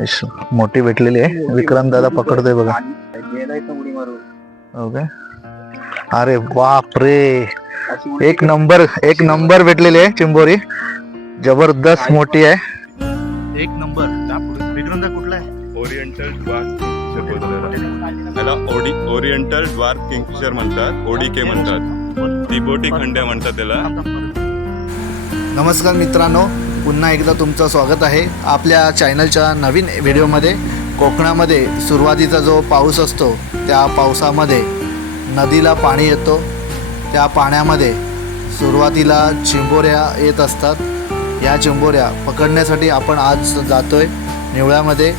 ऐश, मोठी भेटलेली आहे. विक्रांत दादा पकडतोय बघा. ओके. अरे बाप रे एक नंबर एक नंबर भेटलेली आहे चिंबोरी. जबरदस्त मोठी आहे. एक नंबर. विक्रांत कुठला आहे? ओरिएंटल. त्याला ओडी ओरिएंटल ड्वार्फ किंगफिशर म्हणतात. ओडी के म्हणतात. तिबोटी खंड्या म्हणतात त्याला. नमस्कार मित्रांनो. पुन्हा एकदा तुमचं स्वागत आहे आपल्या चॅनलच्या नवीन व्हिडिओमध्ये. कोकणामध्ये सुरुवातीचा जो पाऊस असतो त्या पावसामध्ये नदीला पाणी येतो. त्या पाण्यामध्ये सुरुवातीला चिंबोऱ्या येत असतात. या चिंबोऱ्या पकडण्यासाठी आपण आज जातो आहे निवळ्यामध्ये.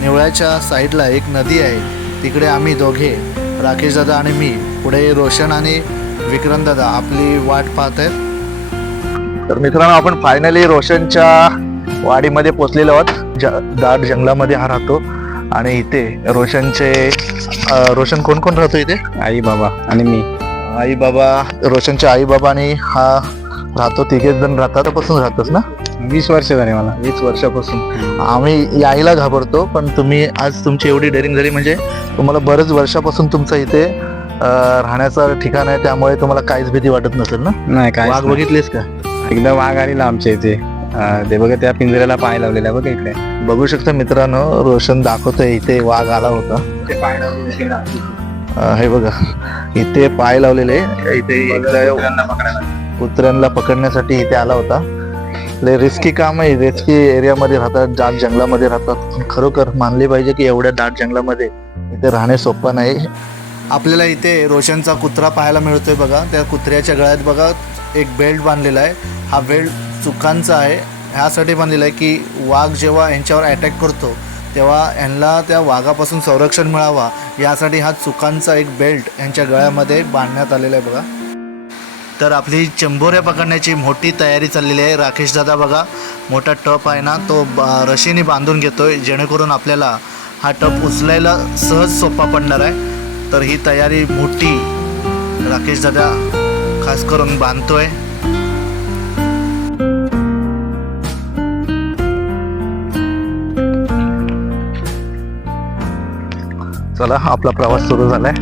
निवळ्याच्या साईडला एक नदी आहे. तिकडे आम्ही दोघे राकेश दादा आणि मी पुढे रोशन आणि विक्रम दादा आपली वाट पाहत आहेत. तर मित्रांनो आपण फायनली रोशनच्या वाडीमध्ये पोचलेलो आहोत. ज दाट जंगलामध्ये हा राहतो. आणि इथे रोशनचे रोशन कोण कोण राहतो इथे? आई बाबा आणि मी. आई बाबा रोशनचे आई बाबा आणि हा राहतो तिघेच जण राहतात. पासून राहतोस ना? वीस वर्ष झाले मला. वीस वर्षापासून. आम्ही यायला घाबरतो पण तुम्ही आज तुमची एवढी डेअरिंग झाली म्हणजे तुम्हाला बरेच वर्षापासून तुमचं इथे राहण्याचं ठिकाण आहे त्यामुळे तुम्हाला काहीच भीती वाटत नसेल ना? नाही काय बघितलीस का? एकदा वाघ आलेला आमच्या इथे. ते बघा त्या पिंजऱ्याला पाय लावलेला बघा इकडे. बघू शकता मित्रांनो रोशन दाखवतोय इथे वाघ आला होता. अं, हे बघा इथे पाय लावलेले. इथे एकदा कुत्र्यांना पकडण्यासाठी इथे आला होता. लय रिस्की काम आहे. रिस्की एरियामध्ये राहतात दाट जंगलामध्ये राहतात. खरोखर मानले पाहिजे की एवढ्या दाट जंगलामध्ये इथे राहणे सोपं नाही. आपल्याला इथे रोशनचा कुत्रा पाहायला मिळतोय बघा. त्या कुत्र्याच्या गळ्यात बघा एक बेल्ट बांधलेला आहे. हा बेल्ट चुकांचा आहे. ह्यासाठी बांधलेला आहे की वाघ जेव्हा यांच्यावर अटॅक करतो तेव्हा यांना त्या वाघापासून संरक्षण मिळावा. यासाठी हा चुकांचा एक बेल्ट यांच्या गळ्यामध्ये बांधण्यात आलेला आहे बघा. तर आपली चंबोऱ्या पकडण्याची मोठी तयारी चाललेली आहे. राकेश दादा बघा मोठा टप आहे ना तो रशीने बांधून घेतोय. जेणेकरून आपल्याला हा टप उचलायला सहज सोपा पडणार आहे. तर ही तयारी मोठी. राकेश दादा खास करून बांधतोय. चला आपला प्रवास सुरू झालाय.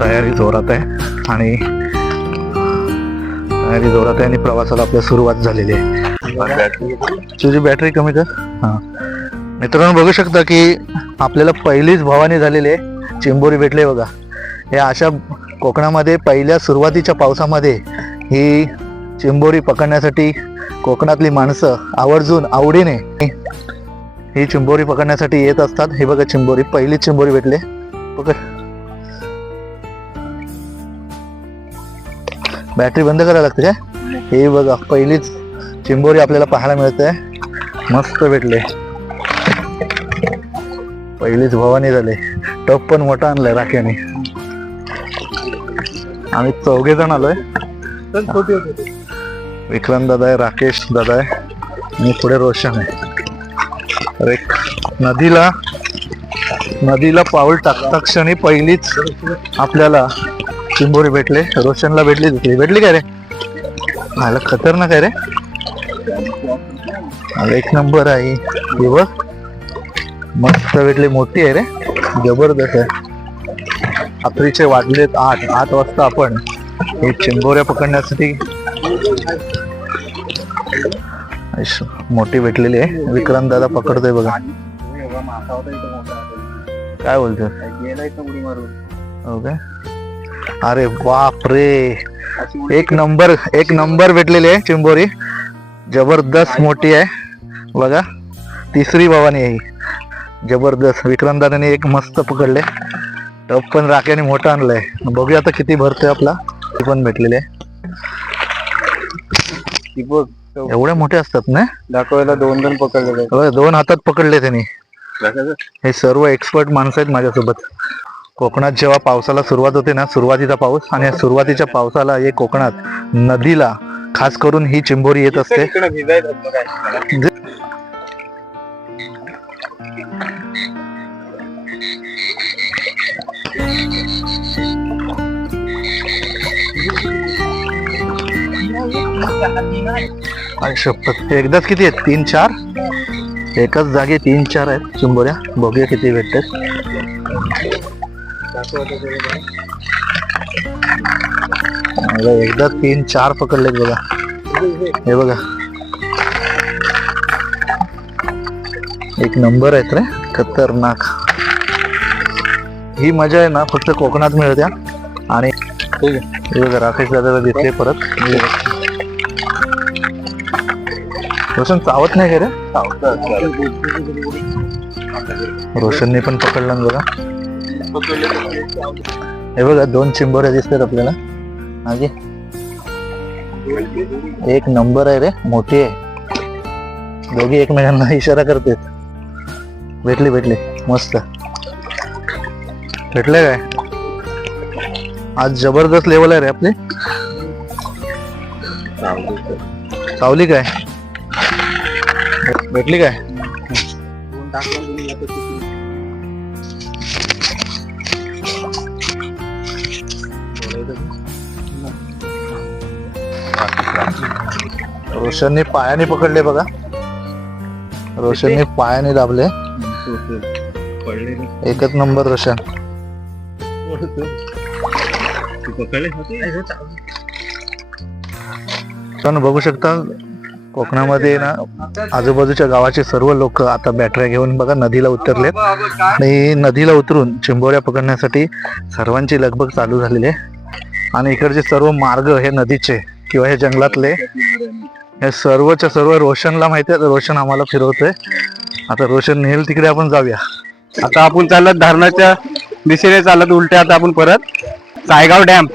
तयारी जोरात आहे आणि तयारी जोरात आहे आणि प्रवासाला आपल्या सुरुवात झालेली आहे. तुझी बॅटरी कमी कर. हां. मित्रांनो बघू शकता की आपल्याला पहिलीच भवानी झालेली आहे. चिंबोरी भेटले बघा. हे अशा कोकणामध्ये पहिल्या सुरुवातीच्या पावसामध्ये ही चिंबोरी पकडण्यासाठी कोकणातली माणसं आवर्जून आवडीने ही चिंबोरी पकडण्यासाठी येत असतात. हे बघा चिंबोरी पहिली चिंबोरी भेटले. पकड. बॅटरी बंद करायला लागते काय? हे बघा पहिलीच चिंबोरी आपल्याला पाहायला मिळते. मस्त भेटले. पहिलीच भवानी झाले. टप पण मोठा आणलाय राख्याने. आम्ही चौघे जण आलोय. विक्रांत दादा आहे राकेश दादा आहे आणि पुढे रोशन आहे. तर एक नदीला नदीला पाऊल टाकता क्षणी पहिलीच आपल्याला चिंबोरी भेटले. रोशनला भेटली दुसरी भेटली काय रे? मला खतरनाक आहे रे. एक नंबर आहे हे बघ. मस्त भेटली. मोठी आहे रे. जबरदस्त आहे. रात्रीचे वाजलेत आठ आठ वाजता आपण हे चिंबोऱ्या पकडण्यासाठी मोठी भेटलेली आहे. विक्रांत दादा पकडतोय बघा. काय बोलतो हो अरे बाप रे एक नंबर एक नंबर भेटलेली आहे चिंबोरी. जबरदस्त मोठी आहे. बघा तिसरी भवानी आहे ही. जबरदस्त. विक्रांत दादाने एक मस्त पकडले. टप पण राख्याने मोठा आणलाय. बघूया आता किती भरतोय आपला. ते पण भेटलेले एवढे मोठे असतात ना? दाखवायला दोन दोन पकडलेले बघा, दोन हातात पकडले त्यांनी. हे सर्व एक्सपर्ट माणसं आहेत माझ्यासोबत. कोकणात जेव्हा पावसाला सुरुवात होते ना सुरुवातीचा पाऊस आणि या सुरुवातीच्या पावसाला हे कोकणात नदीला खास करून ही चिंबोरी येत असते. एकदाच किती आहेत? तीन चार? एकाच जागे तीन चार आहेत. चिंबोऱ्या. बघूया किती भेटतात. एकदा तीन चार पकडलेत बघा. हे बघा. एक नंबर आहेत रे. खतरनाक. ही मजा आहे ना फक्त कोकणात मिळत्या. आणि हे बघा राकेश दादाला दिसले परत. रोशन चावत नाही का रे? रोशनने पण पकडलं ना बघा. हे बघा दोन चिंबोऱ्या दिसतात आपल्याला. मागे. एक नंबर आहे रे मोठी आहे. दोघी एकमेकांना इशारा करतात. भेटली भेटली. मस्त. भेटले काय? आज जबरदस्त लेवल आहे रे आपली. सावली काय? भेटली काय? रोशनने पायाने पकडले बघा. रोशनने पायाने दाबले. एकच नंबर रोशन. पण बघू शकता कोकणामध्ये ना आजूबाजूच्या गावाचे सर्व लोक आता बॅटऱ्या घेऊन बघा नदीला उतरलेत. आणि नदीला उतरून चिंबोऱ्या पकडण्यासाठी सर्वांची लगबग चालू झालेली आहे. आणि इकडचे सर्व मार्ग हे नदीचे किंवा हे जंगलातले हे सर्वच्या सर्व रोशनला माहिती आहे रोशन आम्हाला फिरवतोय. आता रोशन नेल तिकडे आपण जाऊया. आता आपण चालत धरणाच्या दिशेने चालत उलटे आता आपण परत सायगाव डॅम.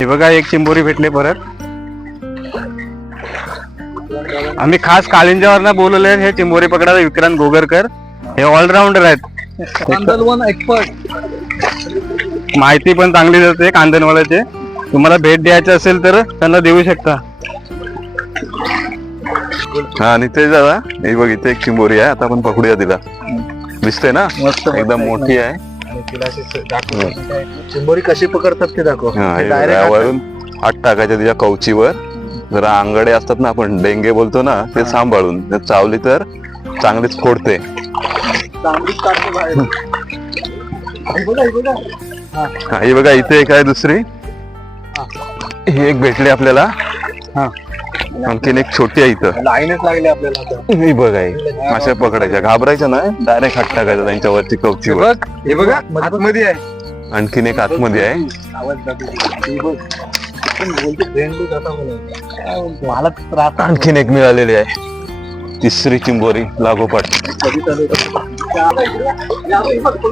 हे बघा एक चिंबोरी भेटले परत. आम्ही खास कालिंजावर बोलवले हे चिंबोरी पकडायला विक्रांत गोगरकर. हे ऑलराऊंडर आहेत. माहिती पण चांगली देते कांदनवाल्याचे तुम्हाला भेट द्यायची असेल तर त्यांना देऊ शकता. हा आणि ते दादा हे बघ इथे एक चिंबोरी आहे आता आपण पकडूया तिला. दिसते ना? मस्त एकदम मोठी आहे. आणि तिला अशी दाखव. चिंबोरी कशी पकडतात ते दाखव. डायरेक्ट यावरून हात टाकायच्या तिच्या कवचीवर. जरा आंगडे असतात ना आपण डेंगे बोलतो ना ते सांभाळून. चावली तर चांगलीच फोडते. हा, ही बघा. इथे एक आहे दुसरी. ही एक भेटली आपल्याला. हा. आणखीन एक छोटी आहे इथं. लाईनच लागली आपल्याला आता. ही बघ आहे अशा पकडायच्या. घाबरायच्या ना डायरेक्ट हात टाकायचा त्यांच्यावरती हे कवचीवर बघ हे बघा. आतमध्ये आहे. आणखीन एक आतमध्ये आहे. आवाज जातो. हे बघ. पण बोलतो friendly कसा बोलायचा. मला त्रास आणखीन एक मिळालेली आहे. तिसरी चिंबोरी लागोपाठ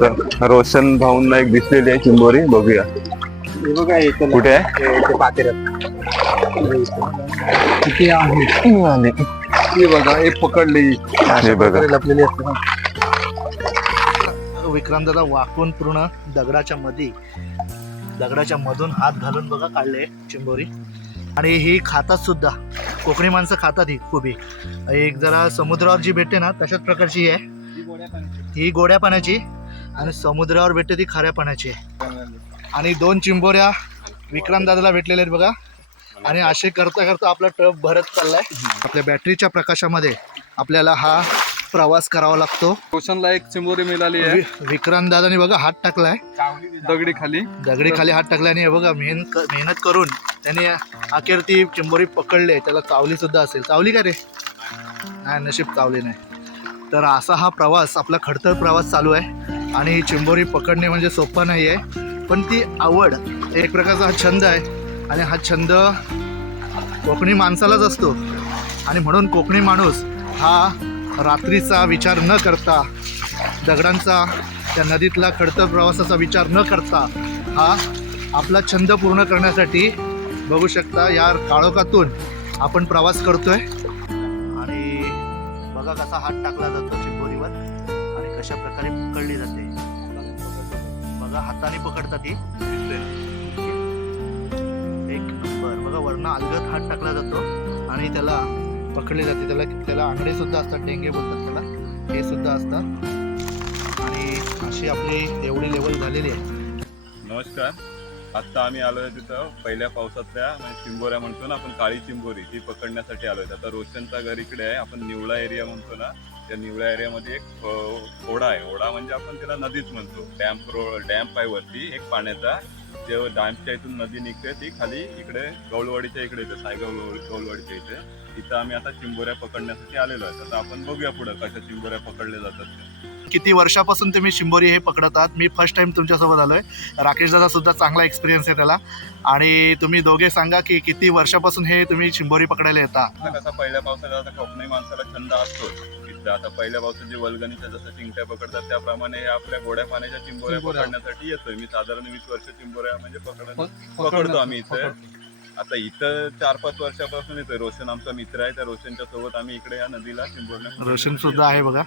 तर रोशन भाऊंना एक दिसलेली आहे चिंबोरी बघूया. हे बघा. कुठे? आहे हे इथे. पातेल्यात. किती आहे हे बघा हे पकडली. हे बघा. लपलेली असते ना. विक्रांत दादा वाकून पूर्ण दगडाच्या मध्ये दगडाच्या मधून हात घालून बघा काढले चिंबोरी. आणि ही खातात सुद्धा. कोकणी माणसं खातात ही खूप एक जरा समुद्रावर जी भेटते ना तशाच प्रकारची आहे. ही गोड्या पाण्याची. आणि समुद्रावर भेटते ती खाऱ्या पाण्याची. आहे आणि दोन चिंबोऱ्या विक्रांत दादाला भेटलेल्या आहेत बघा. आणि असे करता करता आपला टप भरत चाललाय. आपल्या बॅटरीच्या प्रकाशामध्ये आपल्याला हा प्रवास करावा लागतो. रोशनला एक चिंबोरी मिळाली आहे. विक्रांत दादाने बघा हात टाकलाय. दगडी खाली. दगडी खाली हात टाकला आणि बघा मेहनत मेहनत करून त्याने अखेर ती चिंबोरी पकडली. त्याला चावली सुद्धा असेल. चावली का रे? नाही नशीब चावली नाही. तर असा हा प्रवास आपला खडतर प्रवास चालू आहे. आणि चिंबोरी पकडणे म्हणजे सोपा नाही आहे पण ती आवड एक प्रकारचा हा छंद आहे. आणि हा छंद कोकणी माणसालाच असतो. आणि म्हणून कोकणी माणूस हा रात्रीचा विचार न करता दगडांचा त्या नदीतला खडतर प्रवासाचा विचार न करता हा आपला छंद पूर्ण करण्यासाठी बघू शकता या काळोखातून आपण प्रवास करतोय. आणि बघा कसा हात टाकला जातो चिंबोरीवर आणि कशा प्रकारे पकडली जाते. बघा हाताने पकडतात ती एक नंबर. बघा वरनं अलगद हात टाकला जातो आणि त्याला पकडली जाते. त्याला त्याला आंगडे सुद्धा असतात डेंगे बोलतात त्याला. हे सुद्धा असतात. आणि अशी आपली एवढी लेवल झालेली आहे. नमस्कार. आत्ता आम्ही आलोय तिथं पहिल्या पावसातल्या म्हणजे चिंबोऱ्या म्हणतो ना आपण काळी चिंबोरी ती पकडण्यासाठी आलोय. आता रोशनचा घर इकडे आहे. आपण निवळा एरिया म्हणतो ना त्या निवळा एरियामध्ये एक ओढा आहे. ओढा म्हणजे आपण त्याला नदीच म्हणतो. डॅम्प रो डॅम्प आहे वरती एक पाण्याचा जे डॅम्पच्या इथून नदी निघते ती खाली इकडे गौलवाडीच्या इकडे येते सायगाव गौल- गौलवाडीच्या इथे. तिथं आम्ही आता चिंबोऱ्या पकडण्यासाठी आलेलो आहे. आता आपण बघूया पुढं कशा चिंबोऱ्या पकडल्या जातात. किती वर्षापासून तुम्ही शिंबोरी हे पकडतात मी फर्स्ट टाइम तुमच्यासोबत आलोय. राकेश दादा सुद्धा चांगला एक्सपिरियन्स आहे त्याला. आणि तुम्ही दोघे सांगा की किती वर्षापासून हे तुम्ही शिंबोरी पकडायला येता? कसा पहिल्या पावसाचा आता कोकणी माणसाला छंद असतो इथं आता पहिल्या पावसाची वल्गणीच्या जसं चिंगट्या पकडतात त्याप्रमाणे हे आपल्या गोड्या पाण्याच्या चिंबोऱ्या चिंबोऱ्या. पकडण्यासाठी येतोय. मी साधारण वीस वर्ष चिंबोऱ्या म्हणजे पकड पकडतो आम्ही इथं. आता इथं चार पाच वर्षापासून येतोय. रोशन आमचा मित्र आहे. त्या रोशनच्या सोबत आम्ही इकडे या नदीला चिंबोऱ्या रोशन सुद्धा आहे बघा.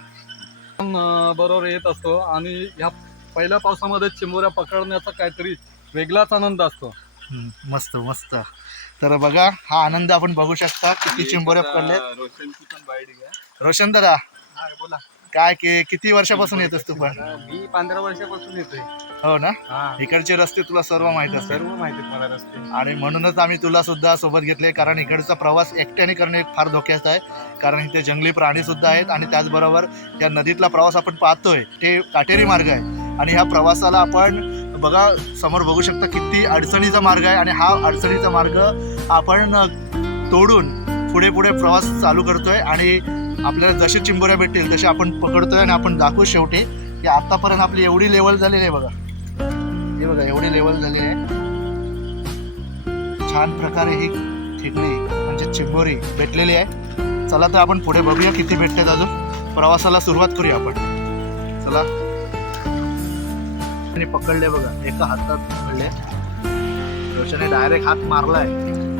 पण, अं, बरोबर येत असतो. आणि ह्या पहिल्या पावसामध्ये चिंबोऱ्या पकडण्याचा काहीतरी वेगळाच आनंद असतो. हम्म, मस्त मस्त. तर बघा हा आनंद आपण बघू शकता. किती चिंबोऱ्या पकडल्यात. रोशनची पण बाईट घ्या. रोशन दादा काय कि- किती वर्षापासून येतोस तू पण? मी पंधरा वर्षापासून येतोय. हो ना? हा. इकडचे रस्ते तुला सर्व माहीत असतात सर्व माहिती मला रस्ते. आणि म्हणूनच आम्ही तुला सुद्धा सोबत घेतले कारण इकडचा प्रवास एकट्याने करणे फार धोक्याचा आहे. कारण इथे जंगली प्राणी सुद्धा आहेत आणि त्याचबरोबर या नदीतला प्रवास आपण पाहतोय. ते काटेरी मार्ग आहे. आणि ह्या प्रवासाला आपण बघा समोर बघू शकता किती अडचणीचा मार्ग आहे. आणि हा अडचणीचा मार्ग आपण अ, तोडून पुढे पुढे प्रवास चालू करतोय. आणि आपल्याला जसे चिंबोऱ्या भेटतील तसे आपण पकडतोय आणि आपण दाखवू शेवटी की आतापर्यंत आपली एवढी लेवल झालेली आहे बघा. हे बघा एवढी लेवल झालेली आहे. छान प्रकारे ही ठिकडी म्हणजे चिंबोरी भेटलेली आहे. चला तर आपण पुढे बघूया किती भेटतात अजून. प्रवासाला सुरुवात करूया आपण. चला. आणि पकडले बघा एका हातात पकडले. रोशने डायरेक्ट हात मारलाय.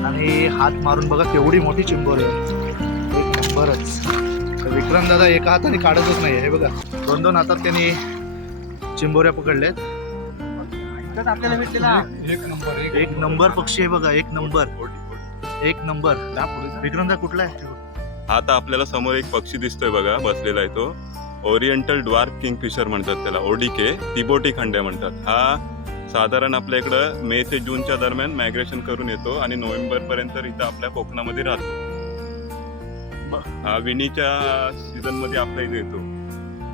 आणि हात मारून बघा केवढी मोठी चिंबोरी आहे. एक नंबरच. तर विक्रम दादा एका हाताने काढतच नाही हे बघा दोन दोन हातात त्यांनी चिंबोऱ्या पकडल्यात. आपल्याला भेटलेला एक नंबर. एक नंबर पक्षी आहे बघा एक नंबर. एक नंबर. विक्रमदा कुठला आहे? हा आता आपल्याला समोर एक पक्षी दिसतोय बघा बसलेला आहे तो. ओरिएंटल ड्वार्फ किंगफिशर म्हणतात त्याला ओडीके तिबोटी खंड्या म्हणतात. हा साधारण आपल्या इकडं मे ते जूनच्या दरम्यान मायग्रेशन करून येतो आणि नोव्हेंबर पर्यंत इथं आपल्या कोकणामध्ये राहतो. विणीच्या सीझनमध्ये आपल्या इथे येतो.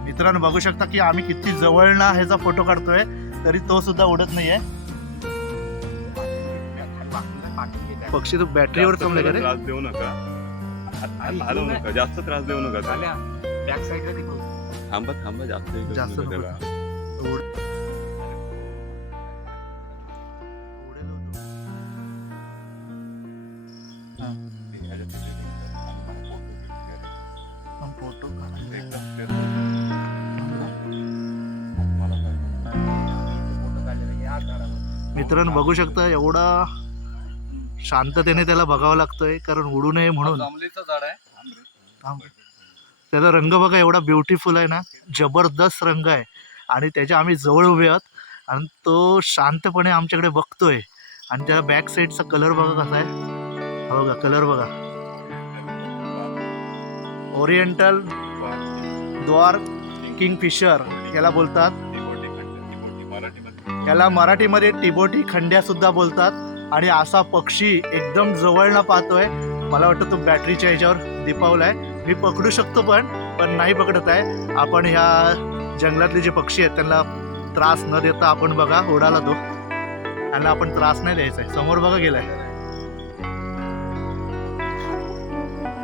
मित्रांनो बघू शकता की आम्ही किती जवळना ह्याचा फोटो काढतोय तरी तो सुद्धा उडत नाहीये. पक्षी तो बॅटरीवर जास्त त्याला त्रास देऊ नका. हलवू नका जास्त त्रास देऊ नका. त्याला. बॅक साईडला थांबा थांबा जास्त हे करू जास्त नका. नको. त्याला मित्रांनो बघू शकता एवढा शांततेने त्याला बघावं लागतोय कारण उडू नये म्हणून झाड आहे. त्याचा रंग बघा एवढा ब्युटिफुल आहे ना जबरदस्त रंग आहे. आणि त्याच्या आम्ही जवळ उभे आहोत आणि तो शांतपणे आमच्याकडे बघतोय. आणि त्या बॅक साईडचा कलर बघा कसा आहे. हा बघा कलर बघा. ओरिएंटल द्वार किंगफिशर याला बोलतात. याला मराठीमध्ये टिबोटी खंड्या सुद्धा बोलतात. आणि असा पक्षी एकदम जवळनं पाहतोय. मला वाटतं तो बॅटरीच्या ह्याच्यावर दिपावलाय. मी पकडू शकतो पण पण नाही पकडत आहे. आपण ह्या जंगलातले जे पक्षी आहेत त्यांना त्रास न देता आपण बघा उडाला तो त्यांना आपण त्रास नाही द्यायचा आहे. समोर बघा गेलाय.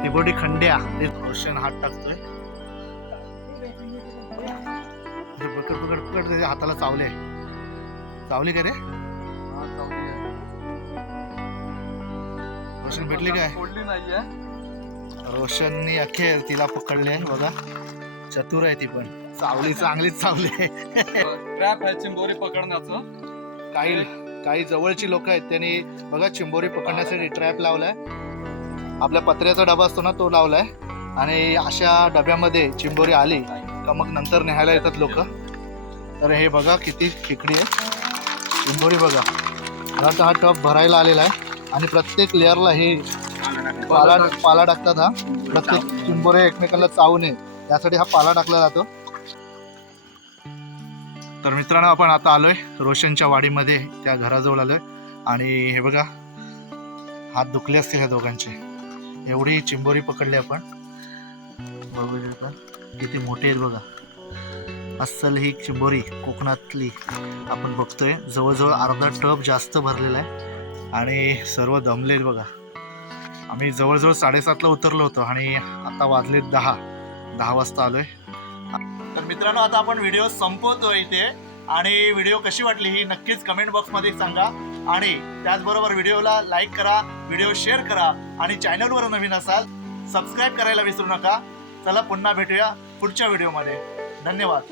टिबोटी खंड्या. ते क्वेश्चन हात टाकतोय. पकड पकड पकड. त्याच्या हाताला चावले चावली का रे? रोशन भेटली काय? रोशननी अखेर तिला पकडले बघा. चतुर आहे ती पण. चावली चांगलीच चावली ट्रॅप आहे चिंबोरी पकडण्याचं. काही काही जवळची लोक आहेत त्यांनी बघा चिंबोरी पकडण्यासाठी ट्रॅप लावलाय. आपल्या पत्र्याचा डबा असतो ना तो लावलाय. आणि अशा डब्यामध्ये चिंबोरी आली का मग नंतर न्यायला येतात लोक. तर हे बघा किती खेकडी आहे. चिंबोरी बघा. आता हा टॉप भरायला आलेला आहे. आणि प्रत्येक लेअरला हे पाला पाला टाकतात हा. प्रत्येक चिंबोरे एकमेकांना चावू नये त्यासाठी हा पाला टाकला जातो. तर मित्रांनो आपण आता आलोय रोशनच्या वाडीमध्ये. त्या घराजवळ आलोय. आणि हे बघा हात दुखले असतील ह्या दोघांचे. एवढी चिंबोरी पकडली आपण. बघू शकता. किती मोठी आहेत बघा. अस्सल ही चिंबोरी कोकणातली आपण बघतोय. जवळजवळ अर्धा टप जास्त भरलेला आहे. आणि सर्व दमलेत बघा. आम्ही जवळजवळ साडेसातला उतरलो होतो आणि आता वाजलेत दहा. दहा वाजता आलोय. तर मित्रांनो आता आपण व्हिडिओ संपवतो इथे. आणि व्हिडिओ कशी वाटली ही नक्कीच कमेंट बॉक्समध्ये सांगा. आणि त्याचबरोबर व्हिडिओला लाईक करा व्हिडिओ शेअर करा. आणि चॅनलवर नवीन असाल सबस्क्राईब करायला विसरू नका. चला पुन्हा भेटूया पुढच्या व्हिडिओमध्ये. धन्यवाद.